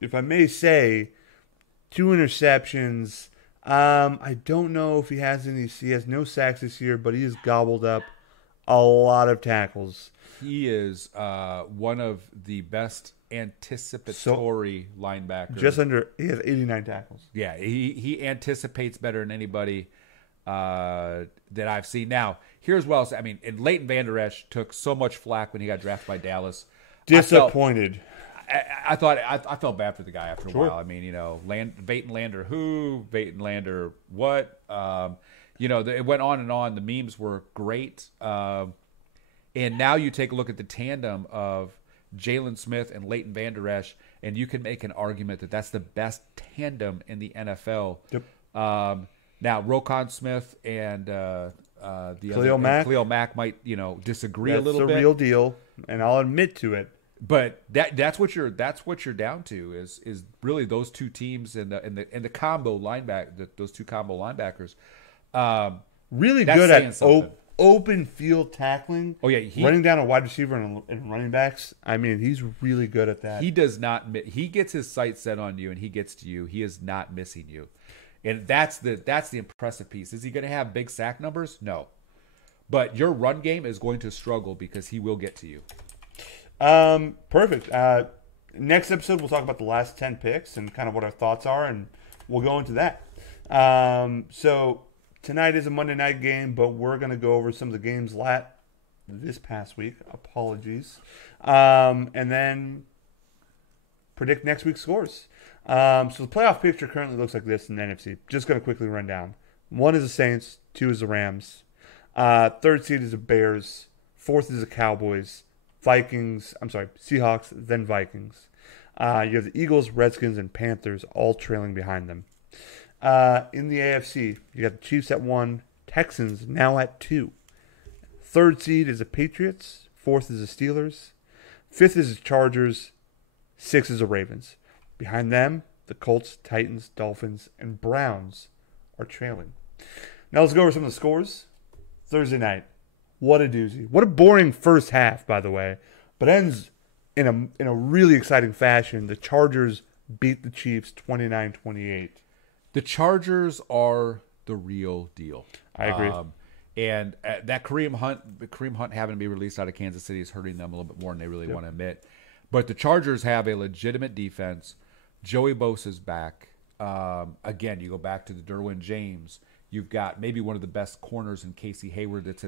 if I may say, 2 interceptions. I don't know if he has any. He has no sacks this year, but he has gobbled up a lot of tackles. He is one of the best anticipatory linebackers. He has 89 tackles. Yeah, he anticipates better than anybody that I've seen. Now, here's what else. I mean, and Leighton Vander Esch took so much flack when he got drafted by Dallas. Disappointed. I felt bad for the guy after a while. I mean, Leighton Lander who? Leighton Lander what? It went on and on. The memes were great. And now you take a look at the tandem of Jalen Smith and Leighton Vander Esch, and you can make an argument that that's the best tandem in the NFL. Yep. Now, Roquan Smith and Khalil Mack might disagree a little bit. That's the real deal, and I'll admit to it. But that's what you're down to is really those two teams and the combo linebacker, those two combo linebackers. Really good at open field tackling. Oh yeah, running down a wide receiver and running backs. I mean, he's really good at that. He does not. He gets his sights set on you, and he gets to you. He is not missing you, and that's the impressive piece. Is he going to have big sack numbers? No, but your run game is going to struggle because he will get to you. Perfect. Next episode, we'll talk about the last 10 picks and kind of what our thoughts are, and we'll go into that. So tonight is a Monday night game, but we're going to go over some of the games this past week. Apologies. And then predict next week's scores. So the playoff picture currently looks like this in the NFC. Just going to quickly run down. 1 is the Saints. 2 is the Rams. 3rd seed is the Bears. 4th is the Cowboys. Seahawks, then Vikings. You have the Eagles, Redskins, and Panthers all trailing behind them. In the AFC, you got the Chiefs at 1, Texans now at 2. 3rd seed is the Patriots, 4th is the Steelers, 5th is the Chargers, 6th is the Ravens. Behind them, the Colts, Titans, Dolphins, and Browns are trailing. Now let's go over some of the scores. Thursday night. What a doozy. What a boring first half, by the way. But ends in a really exciting fashion. The Chargers beat the Chiefs 29-28. The Chargers are the real deal. I agree. And that Kareem Hunt having to be released out of Kansas City is hurting them a little bit more than they really want to admit. But the Chargers have a legitimate defense. Joey Bosa's back. Again, you go back to the Derwin James. You've got maybe one of the best corners in Casey Hayward that's